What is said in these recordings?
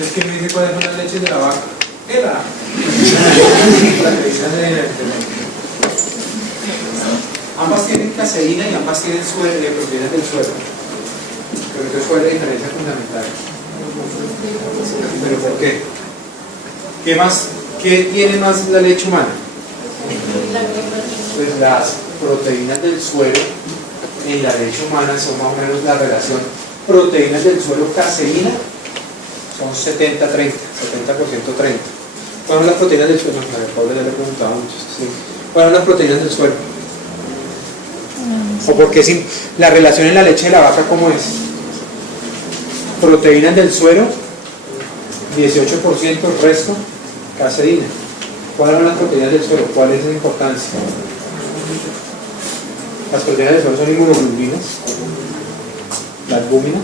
Es que me dice cuáles son las leches de la vaca. ¿Qué la? Ambas tienen caseína y ambas tienen proteínas del suero. Pero entonces, ¿cuál es la diferencia fundamental? ¿Pero por qué? ¿Qué más? ¿Qué tiene más la leche humana? Pues las proteínas del suero en la leche humana son más o menos la relación proteínas del suero caseína son 70-30, 70% 30. ¿Cuáles son las proteínas del suero? A ver, Pablo ya le preguntaba mucho. Sí. ¿Cuáles son las proteínas del suero? ¿O por qué si la relación en la leche de la vaca cómo es? Proteínas del suero 18%, el resto caseína. ¿Cuáles son las proteínas del suero? ¿Cuál es la importancia? Las proteínas del suero son inmunoglobulinas, la albúmina,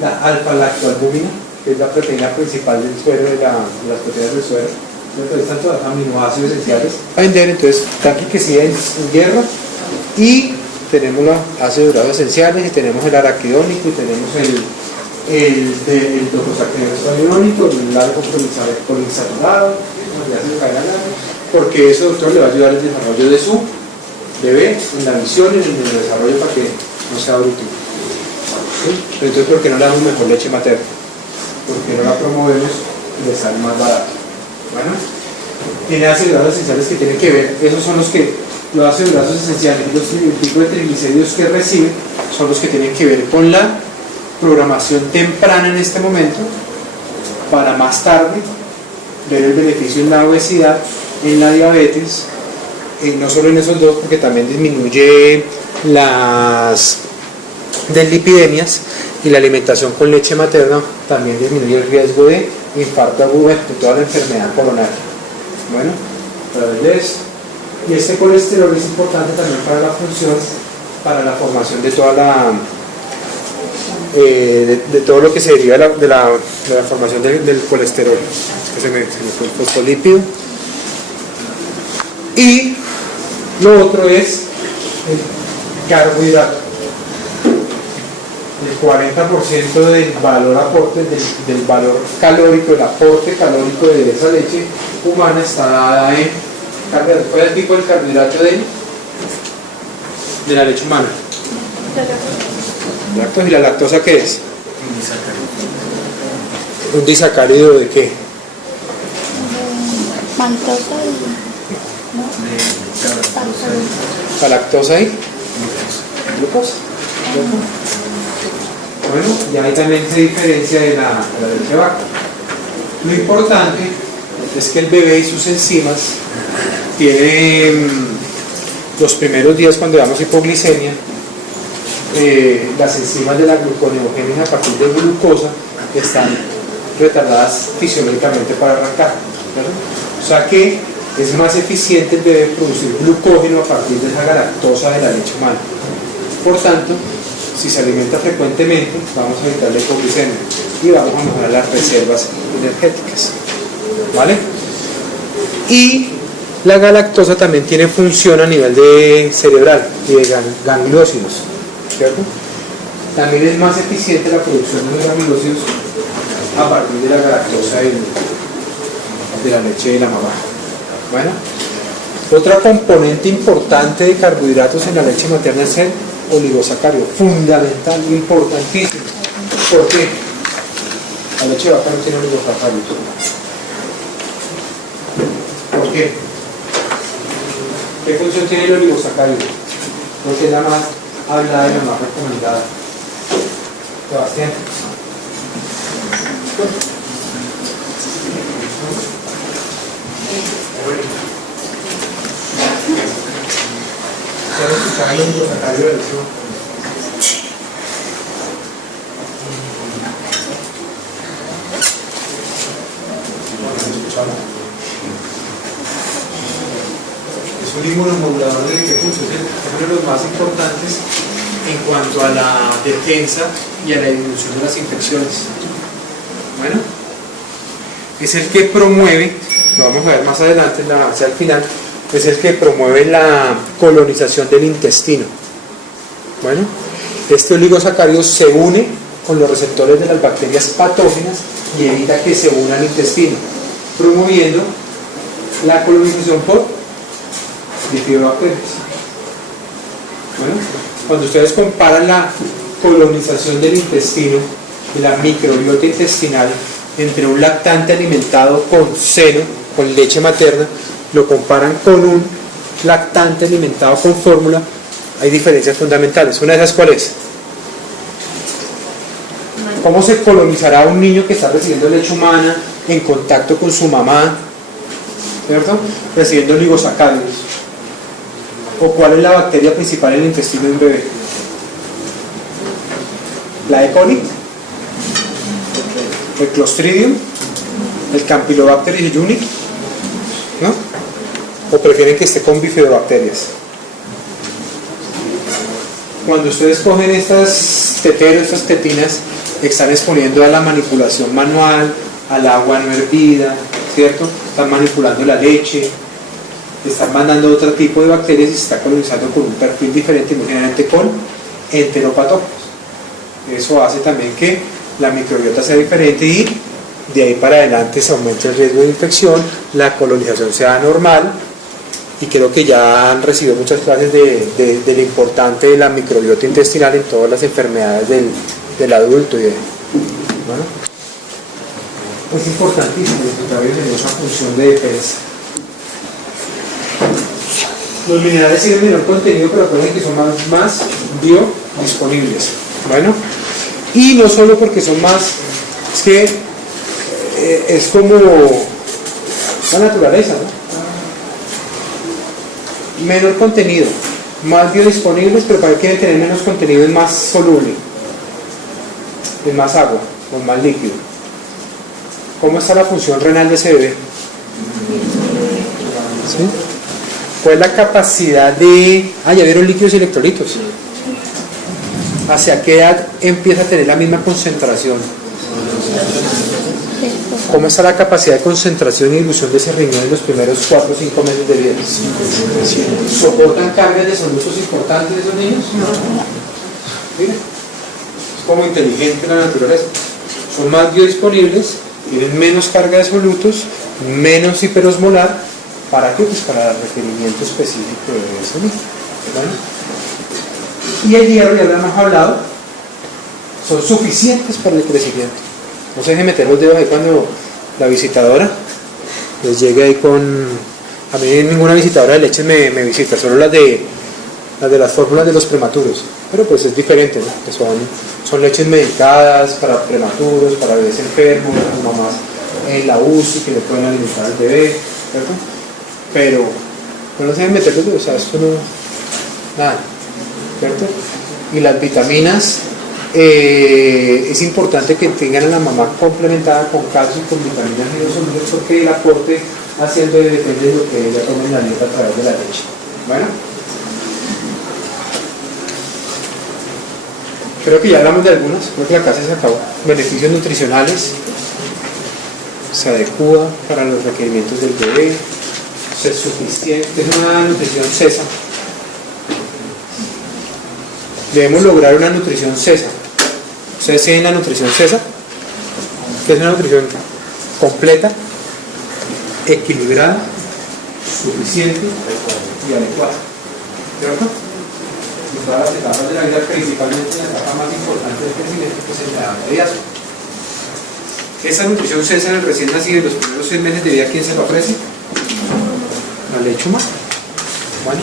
la alfa-lactoalbúmina, que es la proteína principal del suero, de las proteínas del suero. Entonces están todos los aminoácidos esenciales a vender. Entonces está aquí que sí es hierro, y tenemos los ácidos grasos esenciales, y tenemos el araquidónico, y tenemos el docosahexaenoico iónico, el largo poliinsaturado, porque eso, doctor, le va a ayudar en el desarrollo de su bebé, en la visión y en el desarrollo, para que no sea bruto. ¿Sí? Entonces, ¿por qué no le damos mejor leche materna? Porque no la promovemos y le sale más barato. Bueno, tiene ácidos grasos esenciales que tienen que ver, esos son los ácidos grasos esenciales y los tipos de triglicéridos que reciben son los que tienen que ver con la programación temprana en este momento, para más tarde ver el beneficio en la obesidad, en la diabetes, no solo en esos dos, porque también disminuye las deslipidemias, y la alimentación con leche materna también disminuye el riesgo de infarto agudo, de toda la enfermedad coronaria. Bueno, para ver eso. Y este colesterol es importante también para la función, para la formación de toda de todo lo que se deriva de la formación del colesterol. Se me fue el fosfolípido. Y lo otro es el carbohidrato. El 40% del valor aporte, del valor calórico, del aporte calórico de esa leche humana está dada en carbohidratos. ¿Cuál es el tipo de carbohidrato de la leche humana? ¿Y la lactosa qué es? ¿Un disacárido de qué? Maltosa y... ¿La lactosa y? ¿Glucosa? Bueno, y ahí también se diferencia de la leche de vaca. Lo importante es que el bebé y sus enzimas tienen los primeros días, cuando damos hipoglicemia, las enzimas de la gluconeogénesis a partir de glucosa están retardadas fisiológicamente para arrancar, ¿verdad? O sea que es más eficiente el bebé producir glucógeno a partir de esa galactosa de la leche humana. Por tanto, si se alimenta frecuentemente, vamos a evitar la hipoglicemia y vamos a mejorar las reservas energéticas, ¿vale? Y la galactosa también tiene función a nivel de cerebral y de gangliósidos, ¿cierto? También es más eficiente la producción de los gangliósidos a partir de la galactosa de la leche de la mamá. Bueno, otra componente importante de carbohidratos en la leche materna es el oligosacárido, fundamental, importantísimo. ¿Por qué? La leche de vaca no tiene oligosacáridos. ¿Por qué? ¿Qué función tiene el oligosacárido? Porque es la más hablada y la más recomendada. Sebastián. ¿Sabes que está el oligosacárido del sur? Es un inmunomodulador del impulso, es uno de los más importantes en cuanto a la defensa y a la disminución de las infecciones. Bueno, es el que promueve, lo vamos a ver más adelante, hacia el final, es el que promueve la colonización del intestino. Bueno, este oligosacárido se une con los receptores de las bacterias patógenas y evita que se unan al intestino, promoviendo la colonización por bifidobacterias. Bueno, cuando ustedes comparan la colonización del intestino y la microbiota intestinal entre un lactante alimentado con seno, con leche materna, lo comparan con un lactante alimentado con fórmula, hay diferencias fundamentales. Una de esas, ¿cuál es? ¿Cómo se colonizará un niño que está recibiendo leche humana en contacto con su mamá, ¿cierto? Recibiendo oligosacáridos? ¿O cuál es la bacteria principal en el intestino de un bebé? ¿La E. coli? ¿El Clostridium? ¿El Campylobacter jejuni? ¿No? ¿O prefieren que esté con bifidobacterias? Cuando ustedes cogen estas teteros, estas tetinas, están exponiendo a la manipulación manual, al agua no hervida, ¿cierto? Están manipulando la leche, están mandando otro tipo de bacterias y se está colonizando con un perfil diferente, muy generalmente con enteropatógenos. Eso hace también que la microbiota sea diferente y de ahí para adelante se aumenta el riesgo de infección, la colonización sea normal, y creo que ya han recibido muchas clases de lo importante de la microbiota intestinal en todas las enfermedades del adulto. Bueno, es importantísimo en esa función de defensa. Los minerales tienen menor contenido, pero acuérdense que son más biodisponibles. Bueno, y no solo porque son más, es que es como la naturaleza, ¿no? Menor contenido, más biodisponibles, pero para que quieren tener menos contenido es más soluble, es más agua, o más líquido. ¿Cómo está la función renal de ese bebé? ¿Sí? ¿Cuál es la capacidad de... ya vieron líquidos y electrolitos? ¿Hacia qué edad empieza a tener la misma concentración? ¿Cómo está la capacidad de concentración y dilución de ese riñón en los primeros 4 o 5 meses de vida? ¿Soportan cargas de solutos importantes de esos niños? Mira, es como inteligente la naturaleza. Son más biodisponibles, tienen menos carga de solutos, menos hiperosmolar. ¿Para qué? Pues para el requerimiento específico de ese niño. ¿Vale? Y el hierro, ya lo hemos hablado, son suficientes para el crecimiento. No se dejen meter los dedos ahí cuando la visitadora les llegue ahí con... A mí ninguna visitadora de leches me visita, solo las de las fórmulas de los prematuros. Pero pues es diferente, ¿no? Que son leches medicadas para prematuros, para bebés enfermos, para mamás en la UCI que le pueden alimentar al bebé, ¿cierto? Pero no se deben meter los dedos, o sea, esto no... Nada, ¿cierto? Y las vitaminas... es importante que tengan a la mamá complementada con calcio y con vitaminas hidrosolubles, porque el aporte haciendo depende de lo que ella tome en la dieta a través de la leche. Bueno, creo que ya hablamos de algunas, creo que la clase se acabó. Beneficios nutricionales, se adecua para los requerimientos del bebé, es suficiente, es una nutrición CESA. Debemos lograr una nutrición CESA. ¿Ustedes tienen la nutrición CESA? Que es una nutrición completa, equilibrada, suficiente y adecuada. ¿Cierto? En todas las etapas de la vida, principalmente en la etapa más importante del crecimiento, que es la edad de hallazgo. Esa nutrición CESA en el recién nacido en los primeros 6 meses de vida, ¿quién se lo ofrece? La leche humana. Bueno,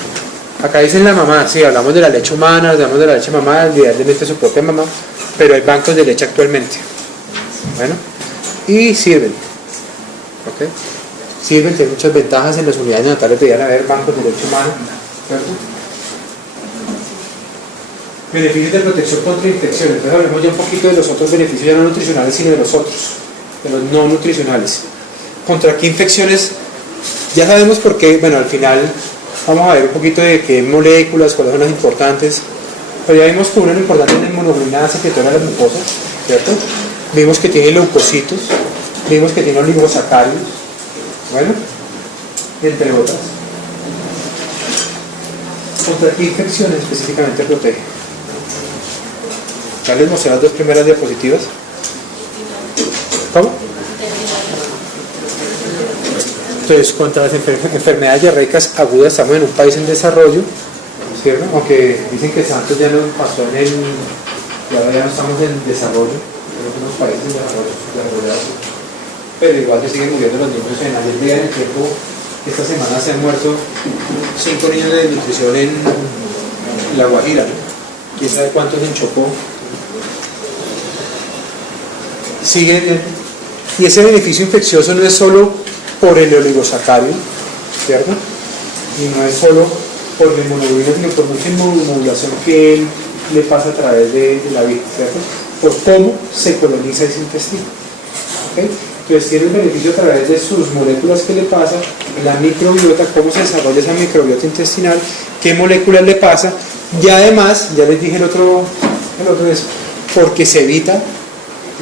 acá dicen la mamá, sí, hablamos de la leche humana, hablamos de la leche mamá, idealmente su propia mamá, pero hay bancos de leche actualmente. Bueno, y sirven. ¿Ok? Sirven, tienen muchas ventajas. En las unidades natales deberían haber bancos de leche humana, ¿cierto? Beneficios de protección contra infecciones. Entonces hablemos ya un poquito de los otros beneficios, ya no nutricionales, sino de los otros, de los no nutricionales. ¿Contra qué infecciones? Ya sabemos por qué, bueno, al final vamos a ver un poquito de qué moléculas, cuáles son las importantes. Pero ya vimos que una importante es la inmunoglobulina secretoria de las mucosas, ¿cierto? Vimos que tiene leucocitos, vimos que tiene oligosacáridos, bueno, entre otras. ¿Contra qué infecciones específicamente protege? ¿Ya les mostré las dos primeras diapositivas? ¿Cómo? Entonces, contra las enfermedades diarreicas agudas, estamos en un país en desarrollo, ¿cierto? Aunque dicen que Santos ya no pasó en el... y ahora ya no estamos en desarrollo, pero unos países en desarrollo, pero igual se siguen muriendo los niños. Ayer día en el tiempo, esta semana se han muerto 5 niños de desnutrición en La Guajira, ¿no? ¿Quién sabe cuántos en Chocó? Siguen, y ese beneficio infeccioso no es solo por el oligosacario, ¿cierto? Y no es solo por la inmunoglobulina, sino por mucha inmunomodulación que él le pasa a través de la vida, ¿cierto? Por cómo se coloniza ese intestino. ¿Okay? Entonces tiene un beneficio a través de sus moléculas que le pasa, la microbiota, cómo se desarrolla esa microbiota intestinal, qué moléculas le pasa, y además, ya les dije el otro es, porque se evita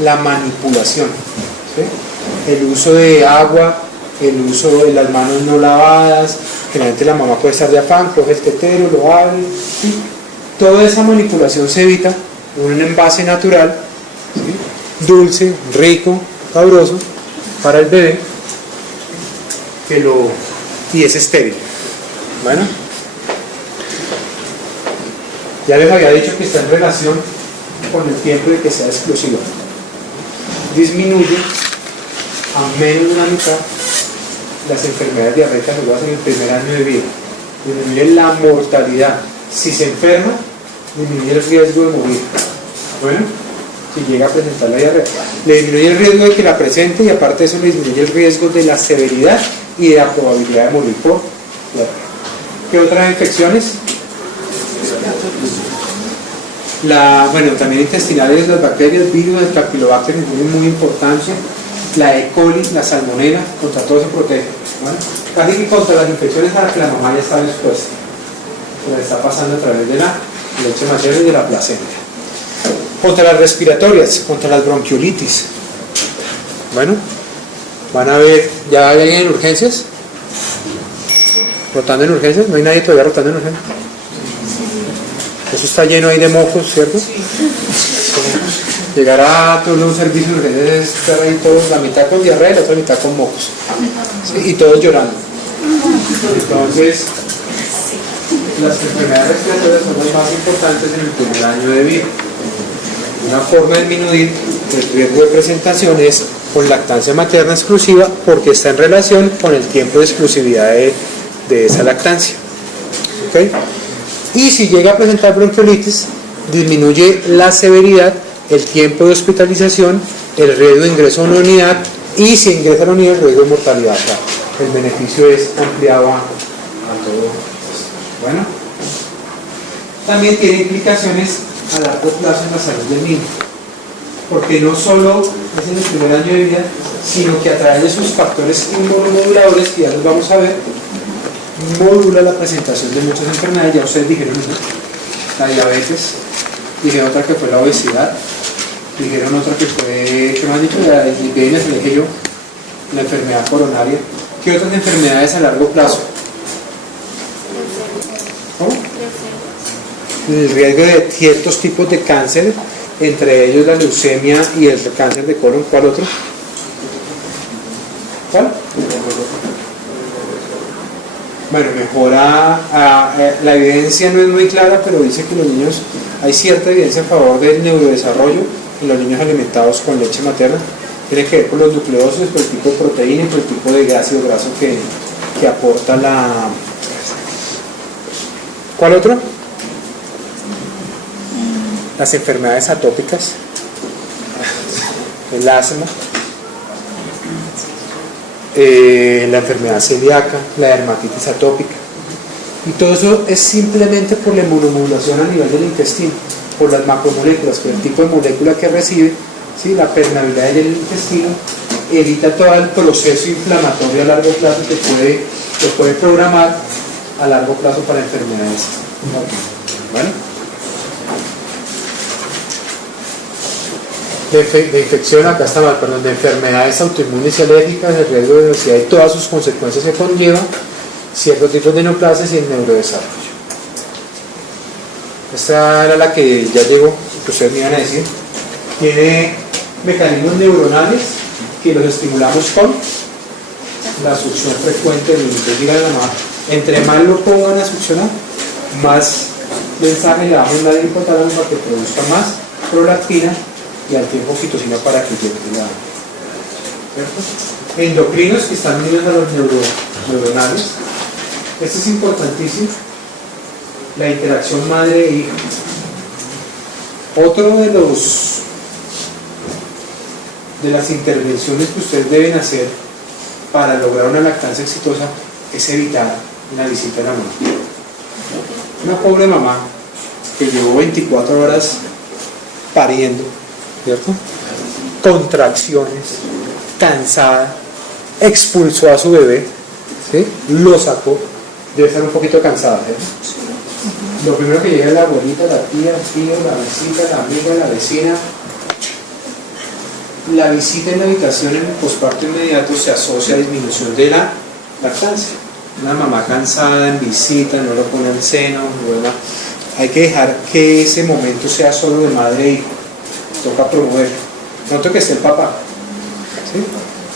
la manipulación, ¿sí? El uso de agua, el uso de las manos no lavadas, generalmente la mamá puede estar de afán, coge el tetero, lo abre, ¿sí? Toda esa manipulación se evita en un envase natural, ¿sí? Dulce, rico, sabroso para el bebé, y es estéril. Bueno, ya les había dicho que está en relación con el tiempo de que sea exclusiva. Disminuye a menos de la mitad las enfermedades diarreicas agudas en el primer año de vida. Disminuye la mortalidad. Si se enferma, disminuye el riesgo de morir. Bueno, si llega a presentar la diarrea, le disminuye el riesgo de que la presente, y aparte de eso le disminuye el riesgo de la severidad y de la probabilidad de morir por diarrea. ¿Qué otras infecciones? Bueno, también intestinales, las bacterias, virus, el Campylobacter tienen muy importancia, la E. coli, la salmonela, contra todo se protege. ¿Vale? Casi que contra las infecciones a las que la mamá ya está expuesta, se la está pasando a través de la leche materna y de la placenta. Contra las respiratorias, contra las bronquiolitis. Bueno, van a ver, ¿ya hay alguien en urgencias? ¿Rotando en urgencias? ¿No hay nadie todavía rotando en urgencias? Eso está lleno ahí de mocos, ¿cierto? Sí. Llegar a todo un servicio de urgencias es estar ahí todos, la mitad con diarrea y la otra mitad con mocos. ¿Sí? Y todos llorando. Entonces, las enfermedades respiratorias son las más importantes en el primer año de vida. Una forma de disminuir el riesgo de presentación es con lactancia materna exclusiva, porque está en relación con el tiempo de exclusividad de esa lactancia. ¿Okay? Y si llega a presentar bronquiolitis, disminuye la severidad, el tiempo de hospitalización, el riesgo de ingreso a una unidad, y si ingresa a la unidad, el riesgo de mortalidad. O sea, el beneficio es ampliado a todo esto. Bueno, también tiene implicaciones a largo plazo en la salud del niño, porque no solo es en el primer año de vida, sino que a través de sus factores inmunomoduladores, que ya los vamos a ver, modula la presentación de muchas enfermedades. Ya ustedes dijeron una, la diabetes, dijeron otra que fue la obesidad, dijeron otra que fue, ¿qué me han dicho? La dislipidemia, se le dije yo, la enfermedad coronaria. ¿Qué otras enfermedades a largo plazo? ¿Cómo? El riesgo de ciertos tipos de cáncer, entre ellos la leucemia y el cáncer de colon. ¿Cuál otro? ¿Cuál? Bueno, mejora, la evidencia no es muy clara, pero dice que los niños, hay cierta evidencia a favor del neurodesarrollo en los niños alimentados con leche materna. Tiene que ver con los nucleócidos, por el tipo de proteína y por el tipo de ácido graso que aporta la... ¿Cuál otro? Las enfermedades atópicas, el asma, la enfermedad celíaca, la dermatitis atópica, y todo eso es simplemente por la inmunomodulación a nivel del intestino, por las macromoléculas, por el tipo de molécula que recibe, ¿sí? La permeabilidad del intestino evita todo el proceso inflamatorio a largo plazo que puede programar a largo plazo para enfermedades. ¿Vale? De infección, acá está mal, perdón, de enfermedades autoinmunes y alérgicas, el riesgo de obesidad y todas sus consecuencias que conllevan, ciertos tipos de neoplasias y el neurodesarrollo. Esta era la que ya llegó, que ustedes me iban a decir, tiene mecanismos neuronales que los estimulamos con la succión frecuente del líquido. Digan a la mamá, entre más lo pongan a succionar, más mensaje le vamos a dar al hipotálamo para que produzca más prolactina y al tiempo oxitocina para que llegue la... ¿Cierto? Endocrinos que están unidos a los neuronales. Esto es importantísimo, la interacción madre e hija. Otro de las intervenciones que ustedes deben hacer para lograr una lactancia exitosa es evitar la visita a la mamá. Una pobre mamá que llevó 24 horas pariendo, ¿cierto? Contracciones, cansada, expulsó a su bebé, ¿sí? Lo sacó, debe estar un poquito cansada, ¿cierto? Lo primero que llega es la abuelita, la tía, el tío, la visita, la amiga, la vecina. La visita en la habitación en el posparto inmediato se asocia a disminución de la lactancia. Una mamá cansada en visita, no lo pone al seno, bueno, hay que dejar que ese momento sea solo de madre e hijo. Toca promover. Noto que esté el papá, ¿sí?